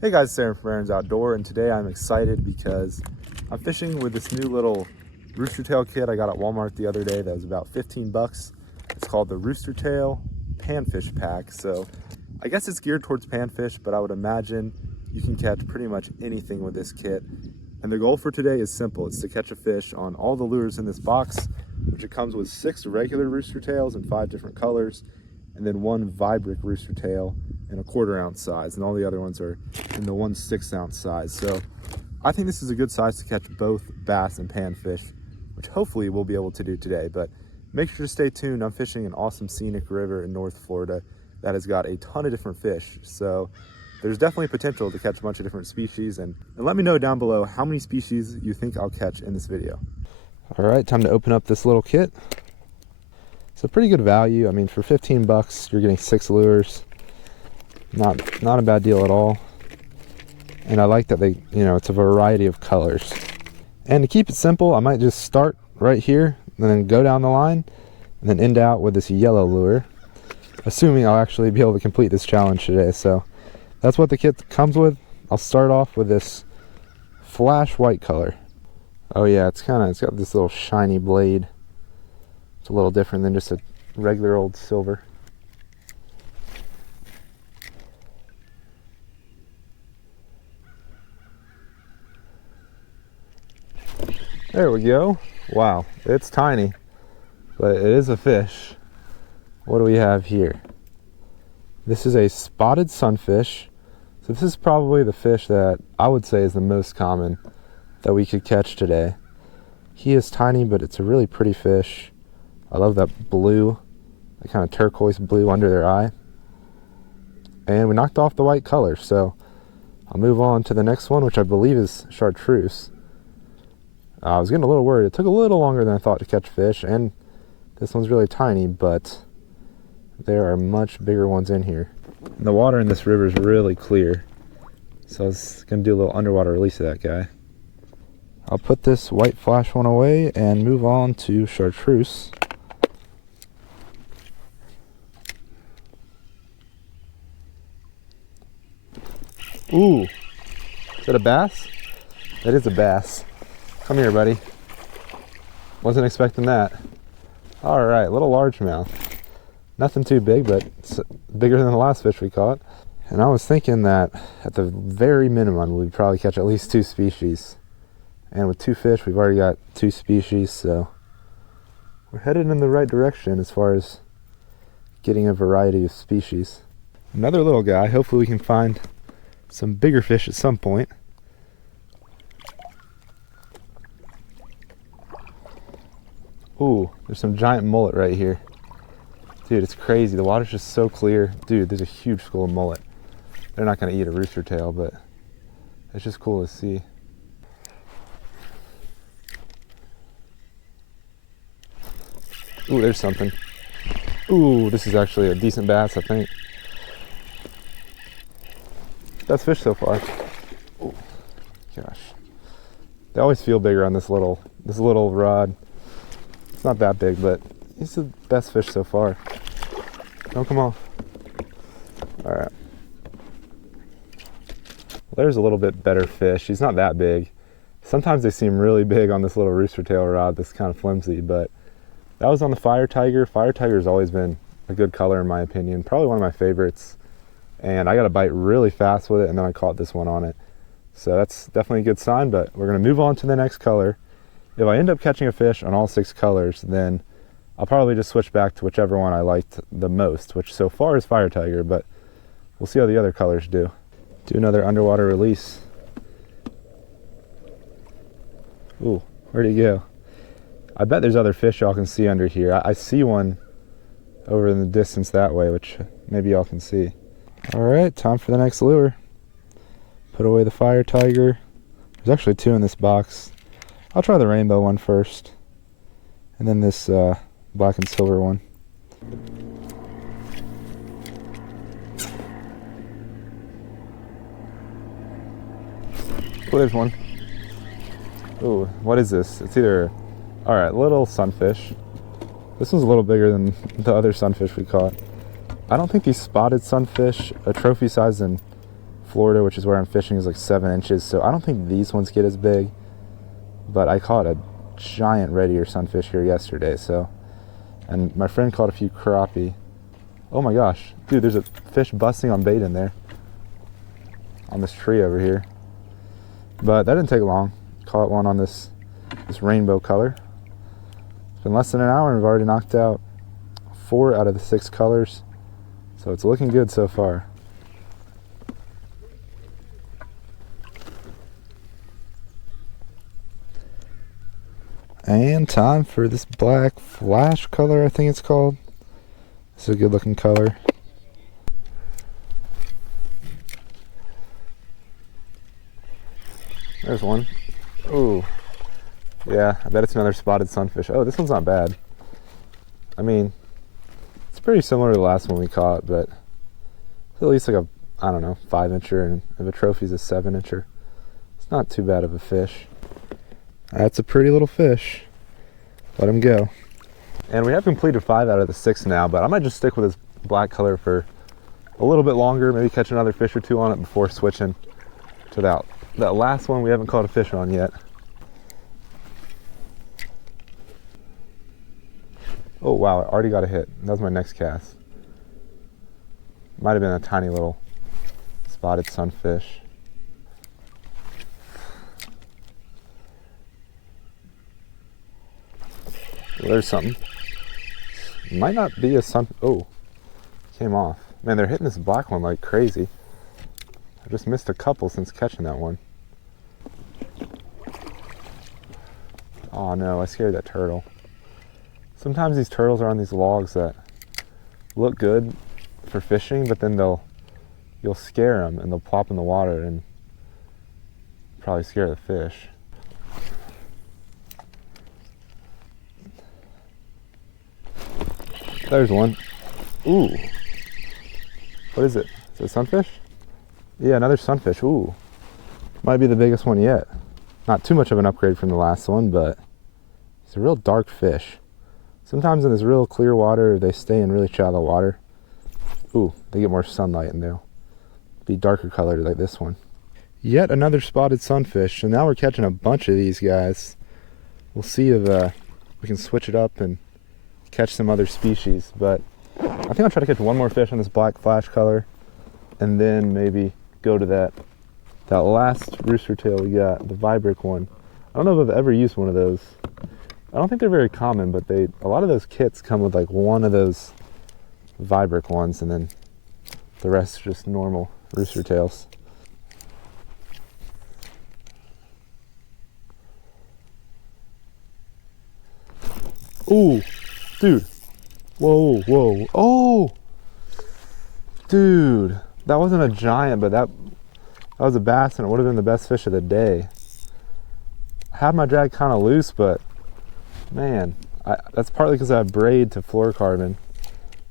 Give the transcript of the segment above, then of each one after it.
Hey guys, Sarah from Aaron's Outdoor, and today I'm excited because I'm fishing with this new little Rooster Tail kit I got at Walmart the other day that was about 15 bucks. It's called the Rooster Tail Panfish Pak. So I guess it's geared towards panfish, but I would imagine you can catch pretty much anything with this kit. And the goal for today is simple. It's to catch a fish on all the lures in this box, which it comes with 6 regular Rooster Tails in 5 different colors, and then 1 Vibric Rooster Tail in a 1/4 ounce size, and all the other ones are in the 1/6 ounce size. So I think this is a good size to catch both bass and panfish, which hopefully we'll be able to do today. But make sure to stay tuned. I'm fishing an awesome scenic river in North Florida that has got a ton of different fish. So there's definitely potential to catch a bunch of different species. And let me know down below how many species you think I'll catch in this video. All right, time to open up this little kit. It's a pretty good value. I mean, for 15 bucks, you're getting 6 lures. Not a bad deal at all. And I like that they, it's a variety of colors. And to keep it simple, I might just start right here and then go down the line and then end out with this yellow lure, assuming I'll actually be able to complete this challenge today. So that's what the kit comes with. I'll start off with this flash white color. Oh yeah, it's got this little shiny blade. It's a little different than just a regular old silver. There we go. Wow, it's tiny, but it is a fish. What do we have here? This is a spotted sunfish. So this is probably the fish that I would say is the most common that we could catch today. He is tiny, but it's a really pretty fish. I love that blue, that kind of turquoise blue under their eye. And we knocked off the white color, so I'll move on to the next one, which I believe is chartreuse. I was getting a little worried. It took a little longer than I thought to catch fish, and this one's really tiny, but there are much bigger ones in here. And the water in this river is really clear, so I was going to do a little underwater release of that guy. I'll put this white flash one away and move on to chartreuse. Ooh, is that a bass? That is a bass. Come here, buddy. Wasn't expecting that. All right, little largemouth. Nothing too big, but it's bigger than the last fish we caught. And I was thinking that at the very minimum, we'd probably catch at least 2 species. And with 2 fish, we've already got 2 species, so we're headed in the right direction as far as getting a variety of species. Another little guy. Hopefully we can find some bigger fish at some point. Ooh, there's some giant mullet right here. Dude, it's crazy. The water's just so clear. Dude, there's a huge school of mullet. They're not going to eat a rooster tail, but it's just cool to see. Ooh, there's something. Ooh, this is actually a decent bass, I think. Best fish so far. Ooh, gosh. They always feel bigger on this little rod. It's not that big, but he's the best fish so far. Don't come off. All right. Well, there's a little bit better fish. He's not that big. Sometimes they seem really big on this little rooster tail rod that's kind of flimsy, but that was on the Fire Tiger. Fire Tiger has always been a good color in my opinion. Probably one of my favorites. And I got a bite really fast with it, and then I caught this one on it. So that's definitely a good sign, but we're gonna move on to the next color. If I end up catching a fish on all 6 colors, then I'll probably just switch back to whichever one I liked the most, which so far is Fire Tiger, but we'll see how the other colors do. Do another underwater release. Ooh, where'd he go? I bet there's other fish y'all can see under here. I see one over in the distance that way, which maybe y'all can see. All right, time for the next lure. Put away the Fire Tiger. There's actually 2 in this box. I'll try the rainbow one first, and then this black and silver one. Oh, there's one. Ooh, what is this? It's either, all right, little sunfish. This one's a little bigger than the other sunfish we caught. I don't think these spotted sunfish are trophy size in Florida, which is where I'm fishing, is like 7 inches, so I don't think these ones get as big. But I caught a giant red ear sunfish here yesterday, so, and my friend caught a few crappie. Oh my gosh, dude, there's a fish busting on bait in there, on this tree over here. But that didn't take long. Caught one on this rainbow color. It's been less than an hour and we've already knocked out 4 out of the 6 colors, so it's looking good so far. And time for this black flash color, I think it's called. This is a good looking color. There's one. Ooh. Yeah, I bet it's another spotted sunfish. Oh, this one's not bad. I mean, it's pretty similar to the last one we caught, but it's at least like a, I don't know, 5-incher, and if a trophy's a 7-incher, it's not too bad of a fish. That's a pretty little fish. Let him go. And we have completed 5 out of the 6 now, but I might just stick with this black color for a little bit longer, maybe catch another fish or 2 on it before switching to that last one we haven't caught a fish on yet. Oh wow, I already got a hit. That was my next cast. Might have been a tiny little spotted sunfish. Well, there's something. Might not be a sun. Oh, came off. Man, they're hitting this black one like crazy. I just missed a couple since catching that one. Oh no, I scared that turtle. Sometimes these turtles are on these logs that look good for fishing, but then you'll scare them and they'll plop in the water and probably scare the fish. There's one. Ooh. What is it? Is it a sunfish? Yeah, another sunfish. Ooh. Might be the biggest one yet. Not too much of an upgrade from the last one, but it's a real dark fish. Sometimes in this real clear water, they stay in really shallow water. Ooh, they get more sunlight and they'll be darker colored like this one. Yet another spotted sunfish, and now we're catching a bunch of these guys. We'll see if we can switch it up and catch some other species, but I think I'll try to catch one more fish on this black flash color and then maybe go to that last rooster tail we got, the Vibrick one. I don't know if I've ever used one of those. I don't think they're very common, but a lot of those kits come with like one of those Vibrick ones and then the rest are just normal rooster tails. Ooh, dude. Whoa, whoa. Oh! Dude, that wasn't a giant, but that was a bass and it would have been the best fish of the day. I had my drag kind of loose, but man, that's partly because I have braid to fluorocarbon.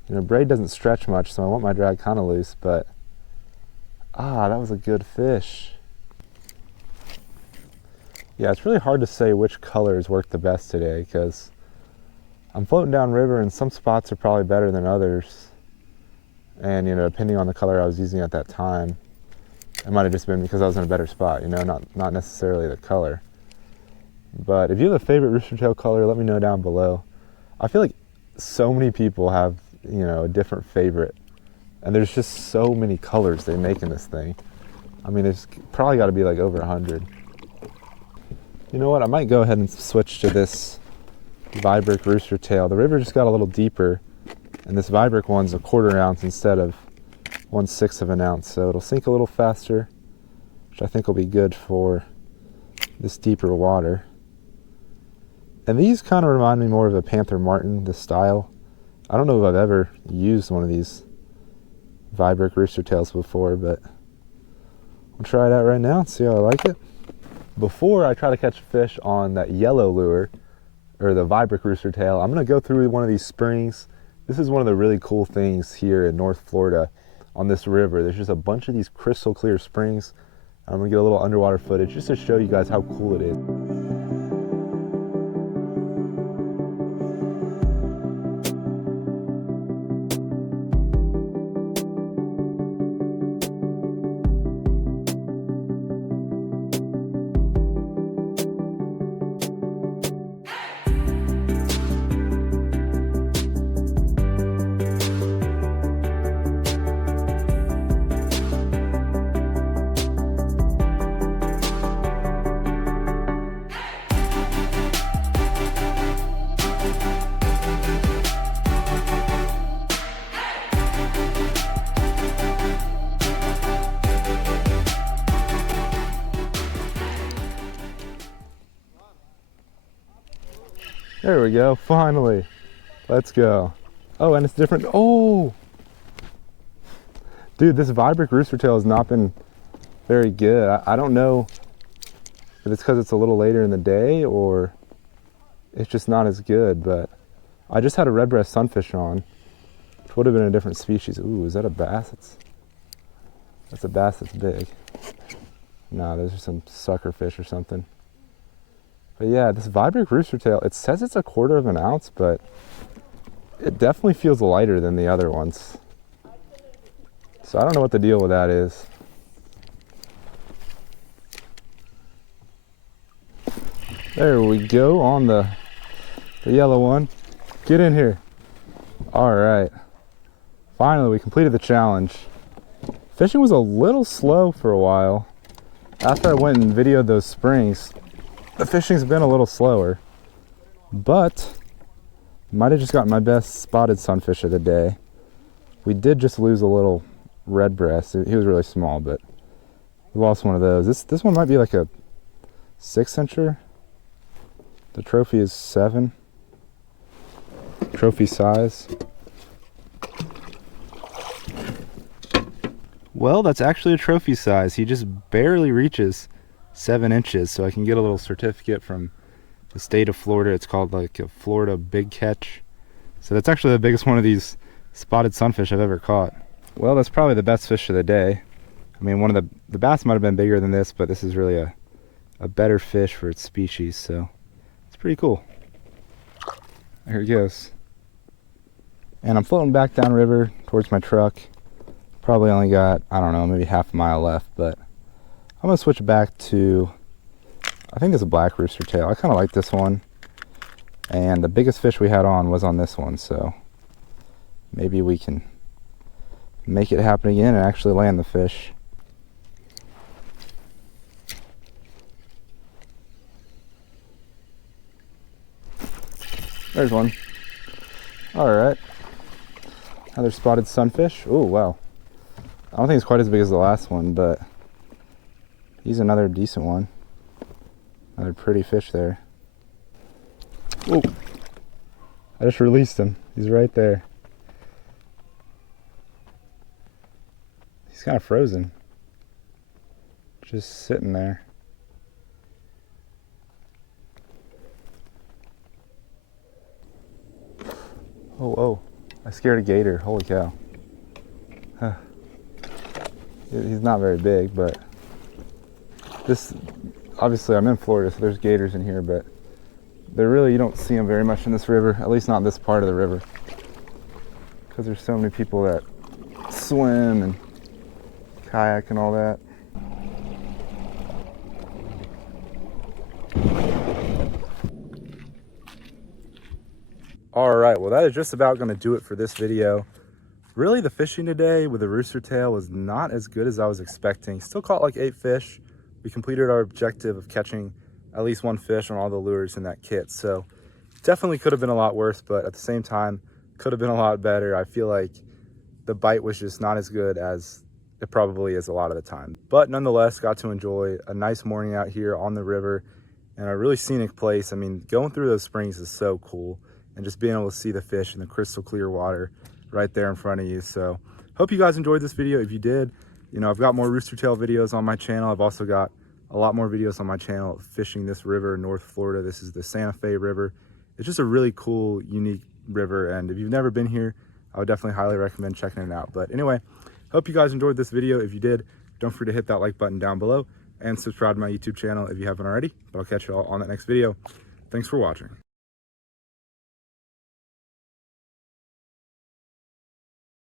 You know, braid doesn't stretch much, so I want my drag kind of loose, but that was a good fish. Yeah, it's really hard to say which colors worked the best today because I'm floating down river and some spots are probably better than others. And, you know, depending on the color I was using at that time, it might have just been because I was in a better spot, you know, not necessarily the color. But if you have a favorite rooster tail color, let me know down below. I feel like so many people have, you know, a different favorite. And there's just so many colors they make in this thing. I mean, there's probably got to be like over 100. You know what? I might go ahead and switch to this Vibrick rooster tail. The river just got a little deeper, and this Vibrick one's a 1/4 ounce instead of 1/6 of an ounce, so it'll sink a little faster, which I think will be good for this deeper water. And these kind of remind me more of a Panther Martin, this style. I don't know if I've ever used one of these Vibrick rooster tails before, but I'll try it out right now and see how I like it. Before I try to catch fish on that yellow lure, or the Vibrick rooster tail, I'm going to go through one of these springs. This is one of the really cool things here in North Florida on this river. There's just a bunch of these crystal clear springs. I'm going to get a little underwater footage just to show you guys how cool it is. There we go, finally. Let's go. Oh, and it's different. Oh! Dude, this Vibric Rooster Tail has not been very good. I don't know if it's because it's a little later in the day or it's just not as good, but I just had a red breast sunfish on, which would have been a different species. Ooh, is that a bass? That's a bass that's big. No, those are some sucker fish or something. But yeah, this Vibric Rooster Tail, it says it's 1/4 of an ounce, but it definitely feels lighter than the other ones. So I don't know what the deal with that is. There we go on the yellow one. Get in here. All right. Finally, we completed the challenge. Fishing was a little slow for a while. After I went and videoed those springs, the fishing's been a little slower, but might have just gotten my best spotted sunfish of the day. We did just lose a little red breast. He was really small, but we lost one of those. This one might be like a 6-incher. The trophy is 7. Trophy size. Well, that's actually a trophy size. He just barely reaches 7 inches, so I can get a little certificate from the state of Florida. It's called like a Florida Big Catch. So that's actually the biggest one of these spotted sunfish I've ever caught. Well, that's probably the best fish of the day. I mean, one of the bass might have been bigger than this, but this is really a better fish for its species, so it's pretty cool. Here he goes. And I'm floating back downriver towards my truck. Probably only got, I don't know, maybe half a mile left, but I'm gonna switch back to, I think it's a black rooster tail. I kind of like this one. And the biggest fish we had on was on this one, so maybe we can make it happen again and actually land the fish. There's one. All right. Another spotted sunfish. Oh, wow. I don't think it's quite as big as the last one, but he's another decent one. Another pretty fish there. Oh, I just released him. He's right there. He's kind of frozen. Just sitting there. Oh, oh, I scared a gator. Holy cow. Huh. He's not very big, but this, obviously I'm in Florida, so there's gators in here, but they're really, you don't see them very much in this river, at least not this part of the river, because there's so many people that swim and kayak and all that. All right, well, that is just about going to do it for this video. Really, the fishing today with the rooster tail was not as good as I was expecting. Still caught like 8 fish. We completed our objective of catching at least 1 fish on all the lures in that kit. So definitely could have been a lot worse, but at the same time, could have been a lot better. I feel like the bite was just not as good as it probably is a lot of the time. But nonetheless, got to enjoy a nice morning out here on the river and a really scenic place. I mean, going through those springs is so cool, and just being able to see the fish in the crystal clear water right there in front of you. So hope you guys enjoyed this video. If you did, you know, I've got more rooster tail videos on my channel. I've also got a lot more videos on my channel fishing this river in North Florida. This is the Santa Fe River. It's just a really cool, unique river, and if you've never been here, I would definitely highly recommend checking it out. But anyway, hope you guys enjoyed this video. If you did, don't forget to hit that like button down below and subscribe to my YouTube channel if you haven't already. But I'll catch you all on that next video. Thanks for watching.